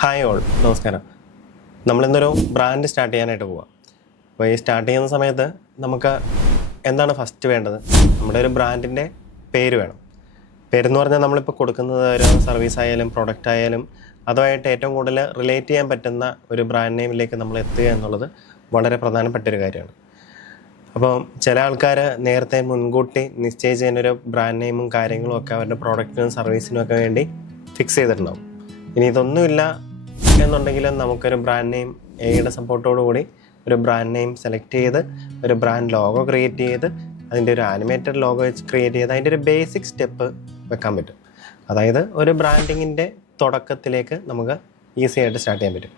Hi all, നമസ്കാരം. നമ്മളിന്നൊരു brand start ചെയ്യാനായിട്ട് പോവാം. അപ്പോൾ ഈ സ്റ്റാർട്ട് ചെയ്യുന്ന സമയത്ത് നമുക്ക് എന്താണ് ഫസ്റ്റ് വേണ്ടത്? നമ്മുടെ ഒരു ബ്രാൻഡിൻ്റെ പേര് വേണം. പേരെന്ന് പറഞ്ഞാൽ നമ്മളിപ്പോൾ കൊടുക്കുന്നത് ഒരു സർവീസ് ആയാലും പ്രൊഡക്റ്റ് ആയാലും അതുമായിട്ട് ഏറ്റവും കൂടുതൽ റിലേറ്റ് ചെയ്യാൻ പറ്റുന്ന ഒരു ബ്രാൻഡ് നെയിമിലേക്ക് നമ്മൾ എത്തുക എന്നുള്ളത് വളരെ പ്രധാനപ്പെട്ട ഒരു കാര്യമാണ്. അപ്പോൾ ചില ആൾക്കാർ നേരത്തെ മുൻകൂട്ടി നിശ്ചയിച്ച് തന്നെ ബ്രാൻഡ് നെയിമും കാര്യങ്ങളും ഒക്കെ അവരുടെ പ്രോഡക്റ്റിനും സർവീസിനും ഒക്കെ വേണ്ടി ഫിക്സ് ചെയ്തിട്ടുണ്ടാവും. ഇനി ഇതൊന്നുമില്ല എന്നുണ്ടെങ്കിലും നമുക്കൊരു ബ്രാൻഡ് നെയിം എയുടെ സപ്പോർട്ടോടു കൂടി ഒരു ബ്രാൻഡ് നെയിം സെലക്ട് ചെയ്ത് ഒരു ബ്രാൻഡ് ലോഗോ ക്രിയേറ്റ് ചെയ്ത് അതിൻ്റെ ഒരു ആനിമേറ്റഡ് ലോഗോ വെച്ച് ക്രിയേറ്റ് ചെയ്ത് അതിൻ്റെ ഒരു ബേസിക് സ്റ്റെപ്പ് വെക്കാൻ പറ്റും. അതായത് ഒരു ബ്രാൻഡിങ്ങിൻ്റെ തുടക്കത്തിലേക്ക് നമുക്ക് ഈസി ആയിട്ട് സ്റ്റാർട്ട് ചെയ്യാൻ പറ്റും.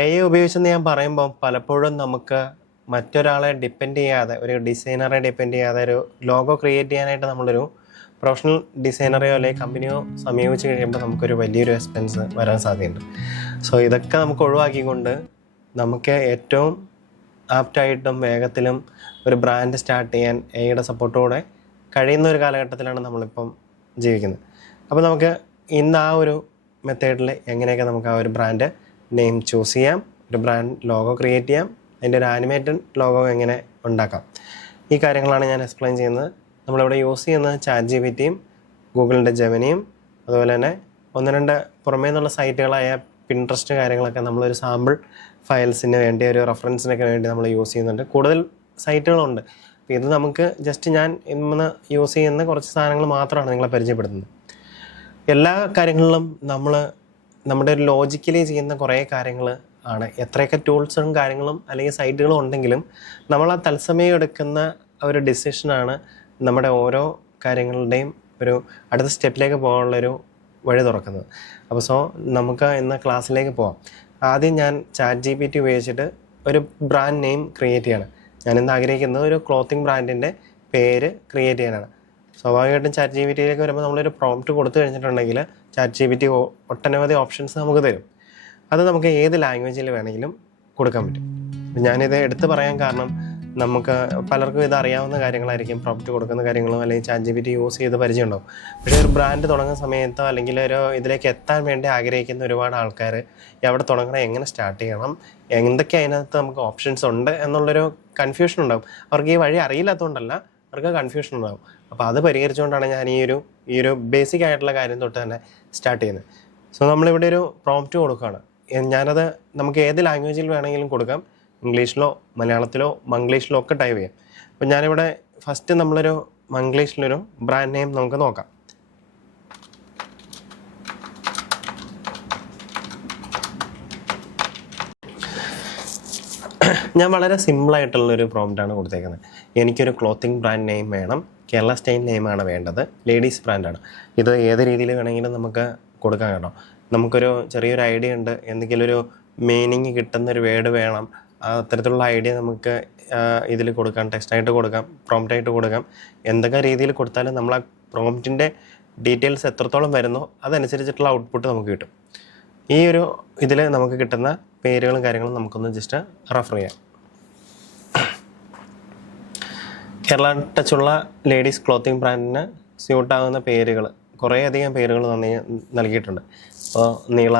എ ഉപയോഗിച്ചെന്ന് ഞാൻ പറയുമ്പോൾ പലപ്പോഴും നമുക്ക് മറ്റൊരാളെ ഡിപ്പെൻഡ് ചെയ്യാതെ, ഒരു ഡിസൈനറെ ഡിപ്പെൻഡ് ചെയ്യാതെ ഒരു ലോഗോ ക്രിയേറ്റ് ചെയ്യാനായിട്ട് നമ്മളൊരു പ്രൊഫഷണൽ ഡിസൈനറെയോ അല്ലെങ്കിൽ കമ്പനിയോ സമീപിച്ച് കഴിയുമ്പോൾ നമുക്കൊരു വലിയൊരു എക്സ്പെൻസ് വരാൻ സാധ്യതയുണ്ട്. സോ ഇതൊക്കെ നമുക്ക് ഒഴിവാക്കിക്കൊണ്ട് നമുക്ക് ഏറ്റവും ആപ്റ്റായിട്ടും വേഗത്തിലും ഒരു ബ്രാൻഡ് സ്റ്റാർട്ട് ചെയ്യാൻ എയുടെ സപ്പോർട്ടോടെ കഴിയുന്ന ഒരു കാലഘട്ടത്തിലാണ് നമ്മളിപ്പം ജീവിക്കുന്നത്. അപ്പോൾ നമുക്ക് ഇന്ന് ആ ഒരു മെത്തേഡിൽ എങ്ങനെയൊക്കെ നമുക്ക് ആ ഒരു ബ്രാൻഡ് നെയിം ചൂസ് ചെയ്യാം, ഒരു ബ്രാൻഡ് ലോഗോ ക്രിയേറ്റ് ചെയ്യാം, അതിൻ്റെ ഒരു ആനിമേറ്റഡ് ലോഗോ എങ്ങനെ ഉണ്ടാക്കാം, ഈ കാര്യങ്ങളാണ് ഞാൻ എക്സ്പ്ലെയിൻ ചെയ്യുന്നത്. നമ്മളിവിടെ യൂസ് ചെയ്യുന്നത് ChatGPTയും ഗൂഗിളിൻ്റെ ജെമിനിയും അതുപോലെ തന്നെ ഒന്ന് രണ്ട് പുറമേ നിന്നുള്ള സൈറ്റുകളായ പിൻട്രസ്റ്റ് കാര്യങ്ങളൊക്കെ നമ്മളൊരു സാമ്പിൾ ഫയൽസിന് വേണ്ടി, ഒരു റെഫറൻസിനൊക്കെ വേണ്ടി നമ്മൾ യൂസ് ചെയ്യുന്നുണ്ട്. കൂടുതൽ സൈറ്റുകളുണ്ട്. അപ്പോൾ ഇത് നമുക്ക് ജസ്റ്റ് ഞാൻ ഇന്ന് യൂസ് ചെയ്യുന്ന കുറച്ച് സാധനങ്ങൾ മാത്രമാണ് നിങ്ങളെ പരിചയപ്പെടുത്തുന്നത്. എല്ലാ കാര്യങ്ങളിലും നമ്മൾ നമ്മുടെ ഒരു ലോജിക്കലി ചെയ്യുന്ന കുറേ കാര്യങ്ങൾ ആണ്. എത്രയൊക്കെ ടൂൾസും കാര്യങ്ങളും അല്ലെങ്കിൽ സൈറ്റുകളും ഉണ്ടെങ്കിലും നമ്മൾ ആ തത്സമയം എടുക്കുന്ന ഒരു ഡിസിഷനാണ് നമ്മുടെ ഓരോ കാര്യങ്ങളുടെയും ഒരു അടുത്ത സ്റ്റെപ്പിലേക്ക് പോകാനുള്ളൊരു വഴി തുറക്കുന്നത്. അപ്പോൾ നമുക്ക് ഇന്ന് ക്ലാസ്സിലേക്ക് പോകാം. ആദ്യം ഞാൻ ChatGPT ഉപയോഗിച്ചിട്ട് ഒരു ബ്രാൻഡ് നെയിം ക്രിയേറ്റ് ചെയ്യണം. ഞാനിന്ന് ആഗ്രഹിക്കുന്നത് ഒരു ക്ലോത്തിങ് ബ്രാൻഡിൻ്റെ പേര് ക്രിയേറ്റ് ചെയ്യാനാണ്. സ്വാഭാവികമായിട്ടും ChatGPTയിലേക്ക് വരുമ്പോൾ നമ്മളൊരു പ്രോംപ്റ്റ് കൊടുത്തു കഴിഞ്ഞിട്ടുണ്ടെങ്കിൽ ChatGPT ഒട്ടനവധി ഓപ്ഷൻസ് നമുക്ക് തരും. അത് നമുക്ക് ഏത് ലാംഗ്വേജിൽ വേണമെങ്കിലും കൊടുക്കാൻ പറ്റും. ഞാനിത് എടുത്തു പറയാൻ കാരണം നമുക്ക് പലർക്കും ഇത് അറിയാവുന്ന കാര്യങ്ങളായിരിക്കും, പ്രോംപ്റ്റ് കൊടുക്കുന്ന കാര്യങ്ങളും അല്ലെങ്കിൽ ChatGPT യൂസ് ചെയ്ത് പരിചയമുണ്ടാവും. പക്ഷേ ഒരു ബ്രാൻഡ് തുടങ്ങുന്ന സമയത്തോ അല്ലെങ്കിൽ ഒരു ഇതിലേക്ക് എത്താൻ വേണ്ടി ആഗ്രഹിക്കുന്ന ഒരുപാട് ആൾക്കാർ എവിടെ തുടങ്ങണം, എങ്ങനെ സ്റ്റാർട്ട് ചെയ്യണം, എന്തൊക്കെ അതിനകത്ത് നമുക്ക് ഓപ്ഷൻസ് ഉണ്ട് എന്നുള്ളൊരു കൺഫ്യൂഷൻ ഉണ്ടാവും. അവർക്ക് ഈ വഴി അറിയില്ലാത്തതുകൊണ്ടല്ല, അവർക്ക് കൺഫ്യൂഷൻ ഉണ്ടാവും. അപ്പോൾ അത് പരിഹരിച്ചുകൊണ്ടാണ് ഞാൻ ഈ ഒരു ബേസിക് ആയിട്ടുള്ള കാര്യം തൊട്ട് തന്നെ സ്റ്റാർട്ട് ചെയ്യുന്നത്. നമ്മളിവിടെ ഒരു പ്രോംപ്റ്റ് കൊടുക്കുകയാണ്. ഞാനത് നമുക്ക് ഏത് ലാംഗ്വേജിൽ വേണമെങ്കിലും കൊടുക്കാം. ഇംഗ്ലീഷിലോ മലയാളത്തിലോ മംഗ്ലീഷിലോ ഒക്കെ ടൈപ്പ് ചെയ്യാം. അപ്പോൾ ഞാനിവിടെ ഫസ്റ്റ് നമ്മളൊരു മംഗ്ലീഷിലൊരു ബ്രാൻഡ് നെയിം നമുക്ക് നോക്കാം. ഞാൻ വളരെ സിമ്പിളായിട്ടുള്ളൊരു പ്രോംപ്റ്റാണ് കൊടുത്തേക്കുന്നത്. എനിക്കൊരു ക്ലോത്തിങ് ബ്രാൻഡ് നെയിം വേണം, കേരള സ്റ്റൈൽ നെയിമാണ് വേണ്ടത്, ലേഡീസ് ബ്രാൻഡാണ്. ഇത് ഏത് രീതിയിൽ വേണമെങ്കിലും നമുക്ക് കൊടുക്കാം കേട്ടോ. നമുക്കൊരു ചെറിയൊരു ഐഡിയ ഉണ്ട്, എന്തെങ്കിലും ഒരു മീനിങ് കിട്ടുന്നൊരു വേർഡ് വേണം, അത്തരത്തിലുള്ള ഐഡിയ നമുക്ക് ഇതിൽ കൊടുക്കാം, ടെക്സ്റ്റായിട്ട് കൊടുക്കാം, പ്രോംപ്റ്റായിട്ട് കൊടുക്കാം. എന്തൊക്കെ രീതിയിൽ കൊടുത്താലും നമ്മൾ ആ പ്രോംപ്റ്റിൻ്റെ ഡീറ്റെയിൽസ് എത്രത്തോളം വരുന്നോ അതനുസരിച്ചിട്ടുള്ള ഔട്ട്പുട്ട് നമുക്ക് കിട്ടും. ഈ ഒരു ഇതിൽ നമുക്ക് കിട്ടുന്ന പേരുകളും കാര്യങ്ങളും നമുക്കൊന്ന് ജസ്റ്റ് റെഫർ ചെയ്യാം. കേരള ടച്ചുള്ള ലേഡീസ് ക്ലോത്തിങ് ബ്രാൻഡിന് സ്യൂട്ടാകുന്ന പേരുകൾ, കുറേയധികം പേരുകൾ നൽകിയിട്ടുണ്ട്. അപ്പോൾ നീള,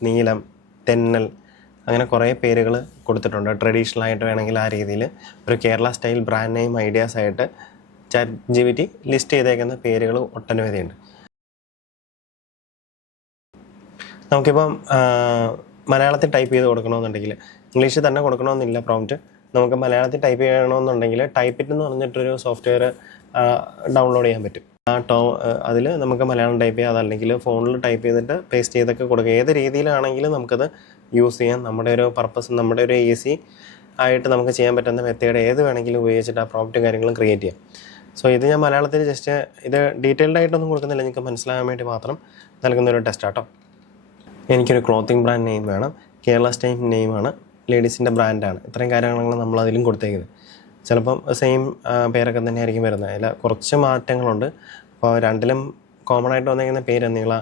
നീലം, തെന്നൽ, അങ്ങനെ കുറേ പേരുകൾ കൊടുത്തിട്ടുണ്ട്. ട്രഡീഷണൽ ആയിട്ട് വേണമെങ്കിൽ ആ രീതിയിൽ ഒരു Kerala style brand name ideas ആയിട്ട് ChatGPT ലിസ്റ്റ് ചെയ്തേക്കുന്ന പേരുകൾ ഒട്ടനവധിയുണ്ട്. നമുക്കിപ്പം മലയാളത്തിൽ ടൈപ്പ് ചെയ്ത് കൊടുക്കണമെന്നുണ്ടെങ്കിൽ, ഇംഗ്ലീഷിൽ തന്നെ കൊടുക്കണമെന്നില്ല പ്രോംപ്റ്റ്, നമുക്ക് മലയാളത്തിൽ ടൈപ്പ് ചെയ്യണമെന്നുണ്ടെങ്കിൽ ടൈപ്പിറ്റ് എന്ന് പറഞ്ഞിട്ടൊരു സോഫ്റ്റ്വെയർ ഡൗൺലോഡ് ചെയ്യാൻ പറ്റും. അതിൽ നമുക്ക് മലയാളം ടൈപ്പ് ചെയ്യാം, അതല്ലെങ്കിൽ ഫോണിൽ ടൈപ്പ് ചെയ്തിട്ട് പേസ്റ്റ് ചെയ്തൊക്കെ കൊടുക്കുക. ഏത് രീതിയിലാണെങ്കിലും നമുക്കത് യൂസ് ചെയ്യാം. നമ്മുടെ ഒരു പർപ്പസ്, നമ്മുടെ ഒരു ഈസി ആയിട്ട് നമുക്ക് ചെയ്യാൻ പറ്റുന്ന മെത്തേഡ് ഏത് വേണമെങ്കിലും ഉപയോഗിച്ചിട്ട് ആ പ്രോംപ്റ്റ് കാര്യങ്ങളും ക്രിയേറ്റ് ചെയ്യാം. ഇത് ഞാൻ മലയാളത്തിൽ ജസ്റ്റ് ഇത് ഡീറ്റെയിൽഡ് ആയിട്ടൊന്നും കൊടുക്കുന്നില്ല, നിങ്ങൾക്ക് മനസ്സിലാകാൻ വേണ്ടി മാത്രം നൽകുന്നൊരു ടെസ്റ്റാട്ടോ. എനിക്കൊരു ക്ലോത്തിങ് ബ്രാൻഡ് നെയിം വേണം, കേരള സ്റ്റൈൽ നെയിമാണ്, ലേഡീസിൻ്റെ ബ്രാൻഡാണ്. ഇത്രയും കാര്യങ്ങളാണ് നമ്മൾ അതിലും കൊടുത്തേക്കുന്നത്. ചിലപ്പം സെയിം പേരൊക്കെ തന്നെ ആയിരിക്കും വരുന്നത്, അതിൽ കുറച്ച് മാറ്റങ്ങളുണ്ട്. അപ്പോൾ രണ്ടിലും കോമൺ ആയിട്ട് വന്നിരിക്കുന്ന പേര് നീള,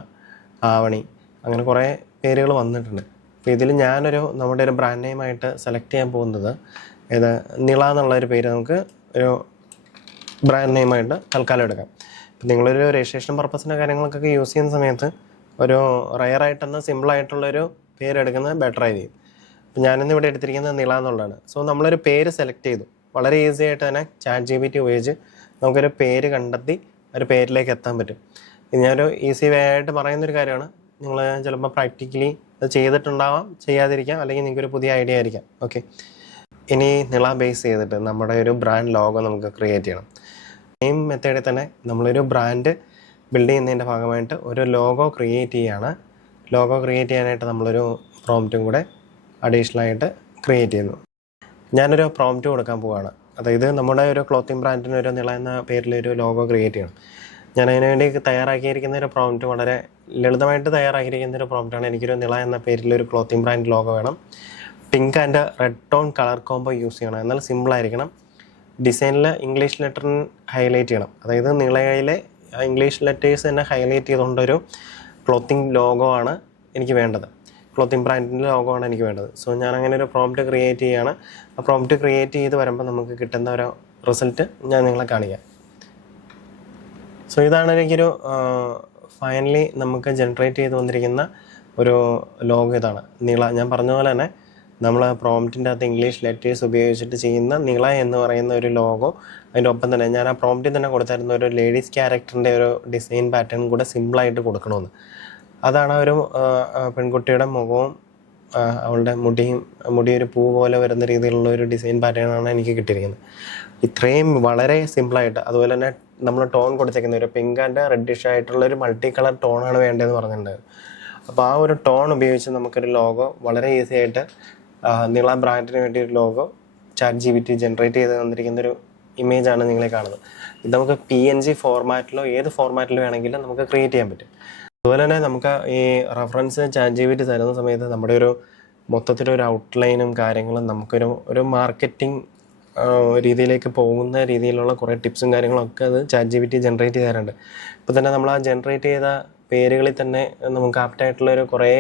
ആവണി, അങ്ങനെ കുറേ പേരുകൾ വന്നിട്ടുണ്ട്. അപ്പോൾ ഇതിൽ നമ്മുടെ ഒരു ബ്രാൻഡ് നെയിമായിട്ട് സെലക്ട് ചെയ്യാൻ പോകുന്നത് ഇത് നിള എന്നുള്ളൊരു പേര് നമുക്ക് ഒരു ബ്രാൻഡ് നെയിമായിട്ട് തൽക്കാലം എടുക്കാം. അപ്പോൾ നിങ്ങളൊരു രജിസ്ട്രേഷൻ പർപ്പസിൻ്റെ കാര്യങ്ങൾക്കൊക്കെ യൂസ് ചെയ്യുന്ന സമയത്ത് ഒരു റയറായിട്ടെന്ന് സിമ്പിളായിട്ടുള്ളൊരു പേരെടുക്കുന്നത് ബെറ്റർ ആയിരിക്കും. അപ്പോൾ ഞാനിന്ന് ഇവിടെ എടുത്തിരിക്കുന്നത് നിള എന്നുള്ളതാണ്. സോ നമ്മളൊരു പേര് സെലക്ട് ചെയ്തു. വളരെ ഈസി ആയിട്ട് തന്നെ ChatGPT ഉപയോഗിച്ച് നമുക്കൊരു പേര് കണ്ടെത്തി ഒരു പേരിലേക്ക് എത്താൻ പറ്റും. ഇത് ഞാനൊരു ഈസി വേ ആയിട്ട് പറയുന്നൊരു കാര്യമാണ്. നിങ്ങൾ ചിലപ്പോൾ പ്രാക്ടിക്കലി അത് ചെയ്തിട്ടുണ്ടാവാം, ചെയ്യാതിരിക്കാം, അല്ലെങ്കിൽ നിങ്ങൾക്കൊരു പുതിയ ഐഡിയ ആയിരിക്കാം. ഓക്കെ, ഇനി നിള ബേസ് ചെയ്തിട്ട് നമ്മുടെ ഒരു ബ്രാൻഡ് ലോഗോ നമുക്ക് ക്രിയേറ്റ് ചെയ്യണം. സെയിം മെത്തേഡിൽ തന്നെ നമ്മളൊരു ബ്രാൻഡ് ബിൽഡ് ചെയ്യുന്നതിൻ്റെ ഭാഗമായിട്ട് ഒരു ലോഗോ ക്രിയേറ്റ് ചെയ്യുകയാണ്. ലോഗോ ക്രിയേറ്റ് ചെയ്യാനായിട്ട് നമ്മളൊരു പ്രോംപ്റ്റും കൂടെ അഡീഷണലായിട്ട് ക്രിയേറ്റ് ചെയ്യുന്നു. ഞാനൊരു പ്രോംപ്റ്റ് കൊടുക്കാൻ പോവുകയാണ്. അതായത് നമ്മുടെ ഒരു ക്ലോത്തിങ് ബ്രാൻഡിന് ഒരു നിള എന്ന പേരിലൊരു ലോഗോ ക്രിയേറ്റ് ചെയ്യണം. ഞാൻ അതിനു വേണ്ടി തയ്യാറാക്കിയിരിക്കുന്ന ഒരു പ്രോംപ്റ്റ് വളരെ ലളിതമായിട്ട് തയ്യാറാക്കിയിരിക്കുന്ന ഒരു പ്രോംപ്റ്റാണ്. എനിക്കൊരു നിള എന്ന പേരിലൊരു ക്ലോത്തിങ് ബ്രാൻഡ് ലോഗോ വേണം. Pink and red tone colour combo use ചെയ്യണം. എന്നാൽ സിമ്പിളായിരിക്കണം. ഡിസൈനിൽ ഇംഗ്ലീഷ് ലെറ്ററിന് ഹൈലൈറ്റ് ചെയ്യണം. അതായത് നിളയിലെ ഇംഗ്ലീഷ് ലെറ്റേഴ്സ് തന്നെ ഹൈലൈറ്റ് ചെയ്തുകൊണ്ടൊരു ക്ലോത്തിങ് ലോഗോ ആണ് എനിക്ക് വേണ്ടത്. ക്ലോത്തിങ് ബ്രാൻഡിൻ്റെ ലോഗോ ആണ് എനിക്ക് വേണ്ടത്. സോ ഞാൻ അങ്ങനെ ഒരു പ്രോംപ്റ്റ് ക്രിയേറ്റ് ചെയ്യുകയാണ്. ആ പ്രോംപ്റ്റ് ക്രിയേറ്റ് ചെയ്ത് വരുമ്പോൾ നമുക്ക് കിട്ടുന്ന ഒരു റിസൾട്ട് ഞാൻ നിങ്ങളെ കാണിക്കാം. സോ ഇതാണ് എനിക്കൊരു ഫൈനലി നമുക്ക് ജനറേറ്റ് ചെയ്ത് വന്നിരിക്കുന്ന ഒരു ലോഗോ. ഇതാണ് നിള. ഞാൻ പറഞ്ഞ പോലെ തന്നെ നമ്മൾ പ്രോംപ്റ്റിൻ്റെ അകത്ത് ഇംഗ്ലീഷ് ലെറ്റേഴ്സ് ഉപയോഗിച്ചിട്ട് ചെയ്യുന്ന നിള എന്ന് പറയുന്ന ഒരു ലോഗോ. അതിൻ്റെ ഒപ്പം തന്നെ ഞാൻ ആ പ്രോംപ്റ്റിൽ തന്നെ കൊടുത്തായിരുന്ന ഒരു ലേഡീസ് ക്യാരക്ടറിൻ്റെ ഒരു ഡിസൈൻ പാറ്റേൺ കൂടെ സിമ്പിളായിട്ട് കൊടുക്കണമെന്ന്. അതാണ് ഒരു പെൺകുട്ടിയുടെ മുഖവും അവളുടെ മുടിയൊരു പൂ പോലെ വരുന്ന രീതിയിലുള്ള ഒരു ഡിസൈൻ പാറ്റേണാണ് എനിക്ക് കിട്ടിയിരിക്കുന്നത്. ഇത്രയും വളരെ സിമ്പിളായിട്ട്. അതുപോലെ തന്നെ നമ്മൾ ടോൺ കൊടുത്തേക്കുന്ന ഒരു പിങ്ക് ആൻഡ് റെഡിഷ് ആയിട്ടുള്ള ഒരു മൾട്ടി കളർ ടോണാണ് വേണ്ടതെന്ന് പറഞ്ഞിട്ടുണ്ടായിരുന്നു. അപ്പോൾ ആ ഒരു ടോൺ ഉപയോഗിച്ച് നമുക്കൊരു ലോഗോ വളരെ ഈസി ആയിട്ട് നിള ബ്രാൻഡിന് വേണ്ടി ഒരു ലോഗോ ChatGPT ജനറേറ്റ് ചെയ്ത് തന്നിരിക്കുന്നൊരു ഇമേജാണ് നിങ്ങളെ കാണുന്നത്. ഇത് നമുക്ക് PNG ഫോർമാറ്റിലോ ഏത് ഫോർമാറ്റിലോ വേണമെങ്കിലും നമുക്ക് ക്രിയേറ്റ് ചെയ്യാൻ പറ്റും. അതുപോലെ തന്നെ നമുക്ക് ഈ റെഫറൻസ് ChatGPT തരുന്ന സമയത്ത് നമ്മുടെ ഒരു മൊത്തത്തിലൊരു ഔട്ട്ലൈനും കാര്യങ്ങളും നമുക്കൊരു മാർക്കറ്റിംഗ് രീതിയിലേക്ക് പോകുന്ന രീതിയിലുള്ള കുറേ ടിപ്സും കാര്യങ്ങളൊക്കെ അത് ChatGPT ജനറേറ്റ് ചെയ്യാറുണ്ട്. ഇപ്പോൾ തന്നെ നമ്മൾ ആ ജനറേറ്റ് ചെയ്ത പേരുകളിൽ തന്നെ നമുക്ക് ആപ്റ്റായിട്ടുള്ളൊരു കുറേ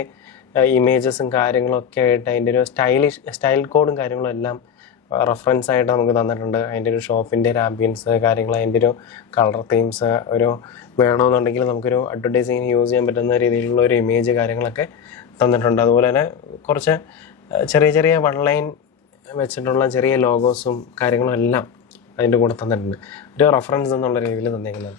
ഇമേജസും കാര്യങ്ങളൊക്കെ ആയിട്ട് അതിൻ്റെ ഒരു സ്റ്റൈൽ കോഡും കാര്യങ്ങളും എല്ലാം റെഫറൻസ് ആയിട്ട് നമുക്ക് തന്നിട്ടുണ്ട്. അതിൻ്റെ ഒരു ഷോപ്പിൻ്റെ ഒരു ആംബിയൻസ് കാര്യങ്ങൾ, അതിൻ്റെ ഒരു കളർ തീംസ് ഒരു വേണമെന്നുണ്ടെങ്കിൽ നമുക്കൊരു അഡ്വർടൈസിങ്ങിന് യൂസ് ചെയ്യാൻ പറ്റുന്ന രീതിയിലുള്ള ഒരു ഇമേജ് കാര്യങ്ങളൊക്കെ തന്നിട്ടുണ്ട്. അതുപോലെ തന്നെ കുറച്ച് ചെറിയ ചെറിയ വൺ ലൈൻ വെച്ചിട്ടുള്ള ചെറിയ ലോഗോസും കാര്യങ്ങളും എല്ലാം അതിൻ്റെ കൂടെ തന്നിട്ടുണ്ട്. ഒരു റെഫറൻസ് എന്നുള്ള രീതിയിൽ തന്നേക്കുന്നത്.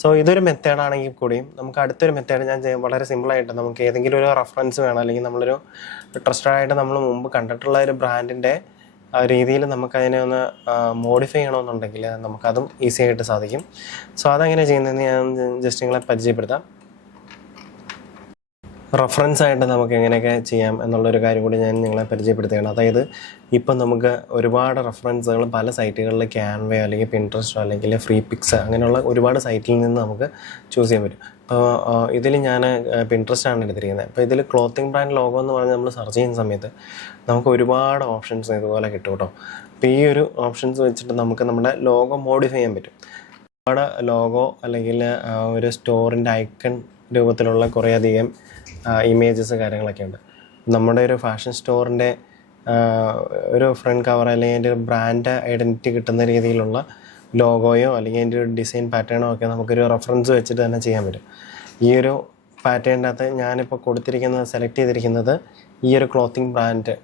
സോ ഇതൊരു മെത്തേഡാണെങ്കിൽ കൂടിയും നമുക്ക് അടുത്തൊരു മെത്തേഡ് ഞാൻ വളരെ സിമ്പിളായിട്ട് നമുക്ക് ഏതെങ്കിലും ഒരു റെഫറൻസ് വേണം, അല്ലെങ്കിൽ നമ്മളൊരു ട്രസ്റ്റഡായിട്ട് നമ്മൾ മുമ്പ് കണ്ടിട്ടുള്ള ഒരു ബ്രാൻഡിൻ്റെ രീതിയിൽ നമുക്കതിനെ ഒന്ന് മോഡിഫൈ ചെയ്യണമെന്നുണ്ടെങ്കിൽ നമുക്കതും ഈസി ആയിട്ട് സാധിക്കും. സോ അതെങ്ങനെ ചെയ്യുന്നതെന്ന് ഞാൻ ജസ്റ്റ് നിങ്ങളെ പരിചയപ്പെടുത്താം. റെഫറൻസ് ആയിട്ട് നമുക്ക് എങ്ങനെയൊക്കെ ചെയ്യാം എന്നുള്ളൊരു കാര്യം കൂടി ഞാൻ നിങ്ങളെ പരിചയപ്പെടുത്തുകയാണ്. അതായത് ഇപ്പം നമുക്ക് ഒരുപാട് റെഫറൻസുകൾ പല സൈറ്റുകളിൽ ക്യാൻവയോ അല്ലെങ്കിൽ പിൻട്രസ്റ്റോ അല്ലെങ്കിൽ ഫ്രീ പിക്സ് അങ്ങനെയുള്ള ഒരുപാട് സൈറ്റിൽ നിന്ന് നമുക്ക് ചൂസ് ചെയ്യാൻ പറ്റും. അപ്പോൾ ഇതിൽ ഞാൻ പിൻട്രസ്റ്റാണ് എടുത്തിരിക്കുന്നത്. അപ്പോൾ ഇതിൽ ക്ലോത്തിങ് ബ്രാൻഡ് ലോഗോ എന്ന് പറഞ്ഞ് നമ്മൾ സെർച്ച് ചെയ്യുന്ന സമയത്ത് നമുക്ക് ഒരുപാട് ഓപ്ഷൻസ് ഇതുപോലെ കിട്ടും കേട്ടോ. അപ്പോൾ ഈ ഒരു ഓപ്ഷൻസ് വെച്ചിട്ട് നമുക്ക് നമ്മുടെ ലോഗോ മോഡിഫൈ ചെയ്യാൻ പറ്റും. ഒരുപാട് ലോഗോ അല്ലെങ്കിൽ ഒരു സ്റ്റോറിൻ്റെ ഐക്കൺ രൂപത്തിലുള്ള കുറേയധികം ഇമേജസ് കാര്യങ്ങളൊക്കെ ഉണ്ട്. നമ്മുടെ ഒരു ഫാഷൻ സ്റ്റോറിൻ്റെ ഒരു ഫ്രണ്ട് കവർ അല്ലെങ്കിൽ അതിൻ്റെ ഒരു ബ്രാൻഡ് ഐഡൻറ്റിറ്റി കിട്ടുന്ന രീതിയിലുള്ള ലോഗോയോ അല്ലെങ്കിൽ അതിൻ്റെ ഒരു ഡിസൈൻ പാറ്റേണോ ഒക്കെ നമുക്കൊരു റെഫറൻസ് വെച്ചിട്ട് തന്നെ ചെയ്യാൻ പറ്റും. ഈ ഒരു പാറ്റേണിൻ്റെ അകത്ത് ഞാനിപ്പോൾ സെലക്ട് ചെയ്തിരിക്കുന്നത് ഈ ഒരു ക്ലോത്തിങ് ബ്രാൻഡ്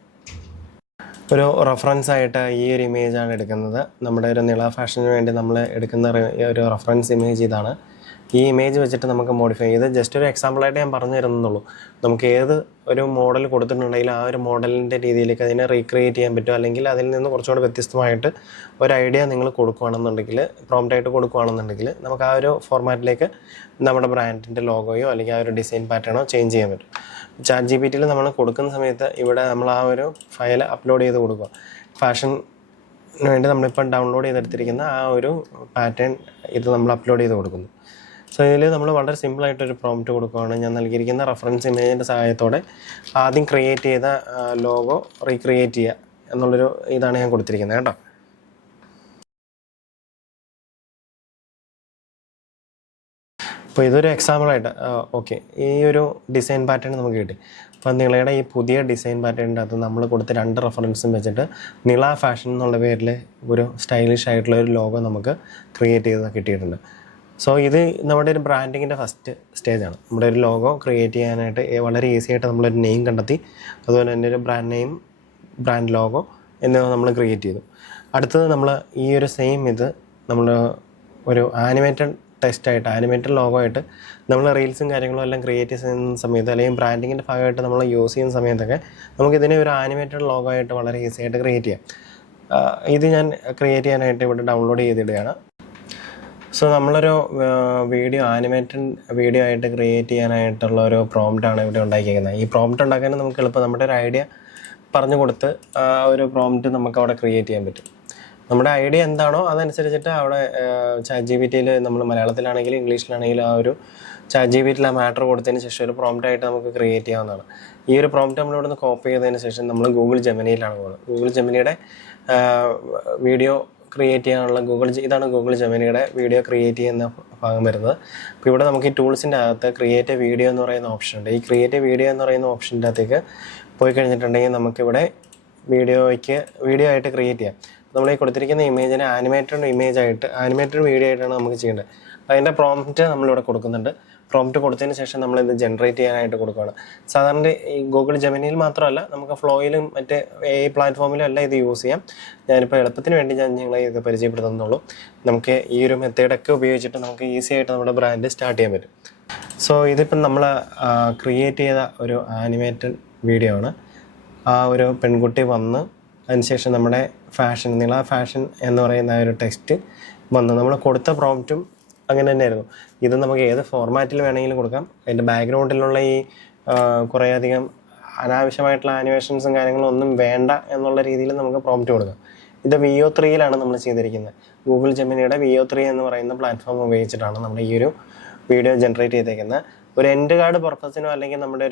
ഒരു റെഫറൻസ് ആയിട്ട് ഈ ഒരു ഇമേജാണ് എടുക്കുന്നത്. നമ്മുടെ ഒരു നിള ഫാഷന് വേണ്ടി നമ്മൾ എടുക്കുന്ന ഒരു റെഫറൻസ് ഇമേജ് ഇതാണ്. ഈ ഇമേജ് വെച്ചിട്ട് നമുക്ക് മോഡിഫൈ ചെയ്ത് ജസ്റ്റ് ഒരു എക്സാമ്പിളായിട്ട് ഞാൻ പറഞ്ഞു തരുന്നുള്ളൂ. നമുക്ക് ഏത് ഒരു മോഡൽ കൊടുത്തിട്ടുണ്ടെങ്കിൽ ആ ഒരു മോഡലിൻ്റെ രീതിയിലേക്ക് അതിനെ റീക്രിയേറ്റ് ചെയ്യാൻ പറ്റും. അല്ലെങ്കിൽ അതിൽ നിന്ന് കുറച്ചുകൂടി വ്യത്യസ്തമായിട്ട് ഒരു ഐഡിയ നിങ്ങൾ കൊടുക്കുകയാണെന്നുണ്ടെങ്കിൽ, പ്രോംപ്റ്റായിട്ട് കൊടുക്കുകയാണെന്നുണ്ടെങ്കിൽ നമുക്ക് ആ ഒരു ഫോർമാറ്റിലേക്ക് നമ്മുടെ ബ്രാൻഡിൻ്റെ ലോഗോയോ അല്ലെങ്കിൽ ആ ഒരു ഡിസൈൻ പാറ്റേണോ ചേഞ്ച് ചെയ്യാൻ പറ്റും. ChatGPT നമ്മൾ കൊടുക്കുന്ന സമയത്ത് ഇവിടെ നമ്മൾ ആ ഒരു ഫയൽ അപ്ലോഡ് ചെയ്ത് കൊടുക്കുക. ഫാഷന് വേണ്ടി നമ്മളിപ്പോൾ ഡൗൺലോഡ് ചെയ്തെടുത്തിരിക്കുന്ന ആ ഒരു പാറ്റേൺ ഇത് നമ്മൾ അപ്ലോഡ് ചെയ്ത് കൊടുക്കുന്നു. സോ ഇതിൽ നമ്മൾ വളരെ സിമ്പിളായിട്ടൊരു പ്രോംപ്റ്റ് കൊടുക്കുകയാണ്. ഞാൻ നൽകിയിരിക്കുന്ന റെഫറൻസ് ഇമേജിൻ്റെ സഹായത്തോടെ ആദ്യം ക്രിയേറ്റ് ചെയ്ത ലോഗോ റീക്രിയേറ്റ് ചെയ്യുക എന്നുള്ളൊരു ഇതാണ് ഞാൻ കൊടുത്തിരിക്കുന്നത് കേട്ടോ. അപ്പോൾ ഇതൊരു എക്സാമ്പിളായിട്ട് ഓക്കെ, ഈ ഒരു ഡിസൈൻ പാറ്റേൺ നമുക്ക് കിട്ടി. അപ്പോൾ നിളയുടെ ഈ പുതിയ ഡിസൈൻ പാറ്റേണിൻ്റെ അകത്ത് നമ്മൾ കൊടുത്ത 2 റെഫറൻസും വെച്ചിട്ട് നിള ഫാഷൻ എന്നുള്ള പേരിൽ ഒരു സ്റ്റൈലിഷ് ആയിട്ടുള്ള ഒരു ലോഗോ നമുക്ക് ക്രിയേറ്റ് ചെയ്ത് കിട്ടിയിട്ടുണ്ട്. സോ ഇത് നമ്മുടെ ഒരു ബ്രാൻഡിങ്ങിൻ്റെ ഫസ്റ്റ് സ്റ്റേജാണ്. നമ്മുടെ ഒരു ലോഗോ ക്രിയേറ്റ് ചെയ്യാനായിട്ട് വളരെ ഈസി ആയിട്ട് നമ്മളൊരു നെയിം കണ്ടെത്തി, അതുപോലെ തന്നെ ഒരു ബ്രാൻഡ് നെയിം, ബ്രാൻഡ് ലോഗോ എന്നിവ നമ്മൾ ക്രിയേറ്റ് ചെയ്തു. അടുത്തത് നമ്മൾ ഈ ഒരു സെയിം ഇത് നമ്മൾ ഒരു ആനിമേറ്റഡ് ലോഗോ ആയിട്ട് നമ്മൾ റീൽസും കാര്യങ്ങളും എല്ലാം ക്രിയേറ്റ് ചെയ്യുന്ന സമയത്ത്, അല്ലെങ്കിൽ ബ്രാൻഡിങ്ങിൻ്റെ ഭാഗമായിട്ട് നമ്മൾ യൂസ് ചെയ്യുന്ന സമയത്തൊക്കെ നമുക്കിതിനെ ഒരു ആനിമേറ്റഡ് ലോഗോ ആയിട്ട് വളരെ ഈസി ആയിട്ട് ക്രിയേറ്റ് ചെയ്യാം. ഇത് ഞാൻ ക്രിയേറ്റ് ചെയ്യാനായിട്ട് ഇവിടെ ഡൗൺലോഡ് ചെയ്തിടുകയാണ്. സോ നമ്മളൊരു ആനിമേറ്റഡ് വീഡിയോ ആയിട്ട് ക്രിയേറ്റ് ചെയ്യാനായിട്ടുള്ള ഒരു പ്രോംപ്റ്റാണ് ഇവിടെ ഉണ്ടാക്കിയിരിക്കുന്നത്. ഈ പ്രോംപ്റ്റ് ഉണ്ടാക്കാൻ നമുക്ക് എളുപ്പം നമ്മുടെ ഒരു ഐഡിയ പറഞ്ഞു കൊടുത്ത് ഒരു പ്രോംപ്റ്റ് നമുക്ക് അവിടെ ക്രിയേറ്റ് ചെയ്യാൻ പറ്റും. നമ്മുടെ ഐഡിയ എന്താണോ അതനുസരിച്ചിട്ട് അവിടെ ChatGPT-യിൽ നമ്മൾ മലയാളത്തിലാണെങ്കിലും ഇംഗ്ലീഷിലാണെങ്കിലും ആ ഒരു ChatGPT-യിൽ ആ മാറ്റർ കൊടുത്തതിന് ശേഷം ഒരു പ്രോംപ്റ്റായിട്ട് നമുക്ക് ക്രിയേറ്റ് ചെയ്യാവുന്നതാണ്. ഈ ഒരു പ്രോംപ്റ്റ് നമ്മളിവിടെ നിന്ന് കോപ്പി ചെയ്തതിന് ശേഷം നമ്മൾ ഗൂഗിൾ ജെമിനിയിലാണ് പോകുന്നത്. ഗൂഗിൾ ജെമിനിയുടെ വീഡിയോ ക്രിയേറ്റ് ചെയ്യാനുള്ള ഇതാണ് ഗൂഗിൾ ജെമിനിയുടെ വീഡിയോ ക്രിയേറ്റ് ചെയ്യുന്ന ഭാഗം വരുന്നത്. അപ്പോൾ ഇവിടെ നമുക്ക് ഈ ടൂൾസിൻ്റെ അകത്ത് ക്രിയേറ്റ് വീഡിയോ എന്ന് പറയുന്ന ഓപ്ഷൻ ഉണ്ട്. ഈ ക്രിയേറ്റ് വീഡിയോ എന്ന് പറയുന്ന ഓപ്ഷൻ്റെ അകത്തേക്ക് പോയി കഴിഞ്ഞിട്ടുണ്ടെങ്കിൽ നമുക്കിവിടെ വീഡിയോ ആയിട്ട് ക്രിയേറ്റ് ചെയ്യാം. നമ്മൾ ഈ കൊടുത്തിരിക്കുന്ന ഇമേജിനെ ആനിമേറ്റഡ് വീഡിയോ ആയിട്ടാണ് നമുക്ക് ചെയ്യേണ്ടത്. അതിൻ്റെ പ്രോംപ്റ്റ് നമ്മളിവിടെ കൊടുക്കുന്നുണ്ട്. പ്രോംപ്റ്റ് കൊടുത്തതിന് ശേഷം നമ്മളിത് ജനറേറ്റ് ചെയ്യാനായിട്ട് കൊടുക്കുകയാണ്. സാധാരണ ഈ ഗൂഗിൾ ജെമിനിയിൽ മാത്രമല്ല, നമുക്ക് ഫ്ലോയിലും മറ്റ് AI പ്ലാറ്റ്ഫോമിലും എല്ലാം ഇത് യൂസ് ചെയ്യാം. ഞാനിപ്പോൾ എളുപ്പത്തിന് വേണ്ടി നിങ്ങളെ ഇത് പരിചയപ്പെടുത്തുന്നുള്ളൂ. നമുക്ക് ഈ ഒരു മെത്തേഡൊക്കെ ഉപയോഗിച്ചിട്ട് നമുക്ക് ഈസി ആയിട്ട് നമ്മുടെ ബ്രാൻഡ് സ്റ്റാർട്ട് ചെയ്യാൻ പറ്റും. സോ ഇതിപ്പം നമ്മൾ ക്രിയേറ്റ് ചെയ്ത ഒരു ആനിമേറ്റഡ് വീഡിയോ ആണ്. ആ ഒരു പെൺകുട്ടി വന്ന് അതിനുശേഷം നമ്മുടെ ഫാഷൻ എന്ന് പറയുന്ന ഒരു ടെക്സ്റ്റ് വന്ന് നമ്മൾ കൊടുത്ത പ്രോംപ്റ്റും അങ്ങനെ തന്നെയായിരുന്നു. ഇത് നമുക്ക് ഏത് ഫോർമാറ്റിൽ വേണമെങ്കിലും കൊടുക്കാം. അതിൻ്റെ ബാക്ക്ഗ്രൗണ്ടിലുള്ള ഈ കുറേയധികം അനാവശ്യമായിട്ടുള്ള ആനിമേഷൻസും കാര്യങ്ങളും ഒന്നും വേണ്ട എന്നുള്ള രീതിയിൽ നമുക്ക് പ്രോംപ്റ്റ് കൊടുക്കാം. ഇത് VO3-യിലാണ് നമ്മൾ ചെയ്തിരിക്കുന്നത്. ഗൂഗിൾ ജെമിനിയുടെ VO3 എന്ന് പറയുന്ന പ്ലാറ്റ്ഫോം ഉപയോഗിച്ചിട്ടാണ് നമ്മൾ ഈ ഒരു വീഡിയോ ജനറേറ്റ് ചെയ്തേക്കുന്നത്. ഒരു എൻഡ് കാർഡ് പർപ്പസിനോ അല്ലെങ്കിൽ നമ്മുടെ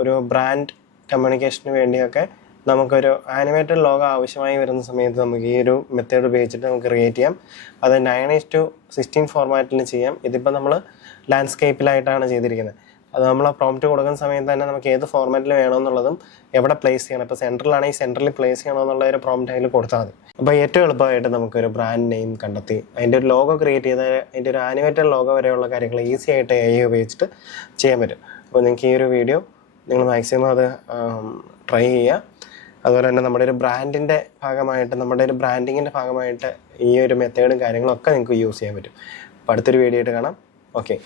ഒരു ബ്രാൻഡ് കമ്മ്യൂണിക്കേഷന് വേണ്ടിയൊക്കെ നമുക്കൊരു ആനിമേറ്റഡ് ലോഗോ ആവശ്യമായി വരുന്ന സമയത്ത് നമുക്ക് ഈ ഒരു മെത്തേഡ് ഉപയോഗിച്ചിട്ട് നമുക്ക് ക്രിയേറ്റ് ചെയ്യാം. അത് 9:16 ഫോർമാറ്റിൽ ചെയ്യാം. ഇതിപ്പോൾ നമ്മൾ ലാൻഡ്സ്കേപ്പിലായിട്ടാണ് ചെയ്തിരിക്കുന്നത്. അത് നമ്മൾ ആ പ്രോംപ്റ്റ് കൊടുക്കുന്ന സമയത്ത് തന്നെ നമുക്ക് ഏത് ഫോർമാറ്റിൽ വേണമെന്നുള്ളതും എവിടെ പ്ലേസ് ചെയ്യണം, ഇപ്പോൾ സെൻറ്ററിലാണെങ്കിൽ സെൻറ്ററിൽ പ്ലേസ് ചെയ്യണമെന്നുള്ള ഒരു പ്രോംപ്റ്റ് അതിൽ കൊടുത്താൽ മതി. അപ്പോൾ ഏറ്റവും എളുപ്പമായിട്ട് നമുക്കൊരു ബ്രാൻഡ് നെയിം കണ്ടെത്തി അതിൻ്റെ ഒരു ലോഗോ ക്രിയേറ്റ് ചെയ്ത് അതിൻ്റെ ഒരു ആനിമേറ്റഡ് ലോഗോ വരെയുള്ള കാര്യങ്ങൾ ഈസി ആയിട്ട് AI ഉപയോഗിച്ചിട്ട് ചെയ്യാൻ പറ്റും. അപ്പോൾ നിങ്ങൾക്ക് ഈ ഒരു വീഡിയോ നിങ്ങൾ മാക്സിമം അത് ട്രൈ ചെയ്യുക. അതുപോലെ തന്നെ നമ്മുടെ ഒരു ബ്രാൻഡിങ്ങിൻ്റെ ഭാഗമായിട്ട് ഈ ഒരു മെത്തേഡും കാര്യങ്ങളൊക്കെ നിങ്ങൾക്ക് യൂസ് ചെയ്യാൻ പറ്റും. അപ്പോൾ അടുത്തൊരു വീഡിയോ ആയിട്ട് കാണാം. ഓക്കെ.